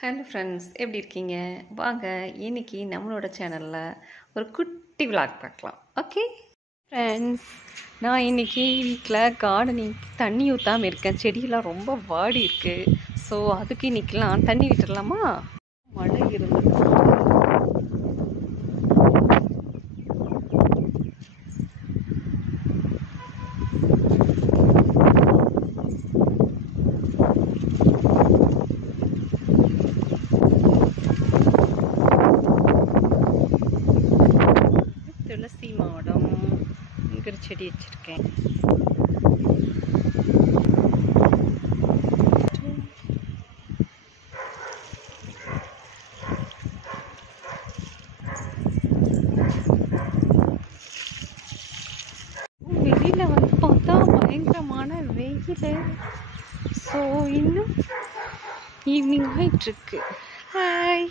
Hello friends, எப்படி இருக்கீங்க? வாங்க இன்னைக்கு நம்மளோட சேனலில் ஒரு குட்டி விளாக் பார்க்கலாம். ஓகே ஃப்ரெண்ட்ஸ், நான் இன்னைக்கு வீட்டில் கார்டனிங் தண்ணி ஊற்றாமல் இருக்கேன். செடியெல்லாம் ரொம்ப வாடி இருக்குது. ஸோ அதுக்கு இன்னைக்கெலாம் தண்ணி விட்டுடலாமா? மழை இருந்தது. துளசி மாடம் இங்கிற செடி வச்சுருக்கேன். வெளியில் வந்து பார்த்தா பயங்கரமான வெயில். ஸோ இன்னும் ஈவினிங் ஆகிட்டுருக்கு. ஹாய்.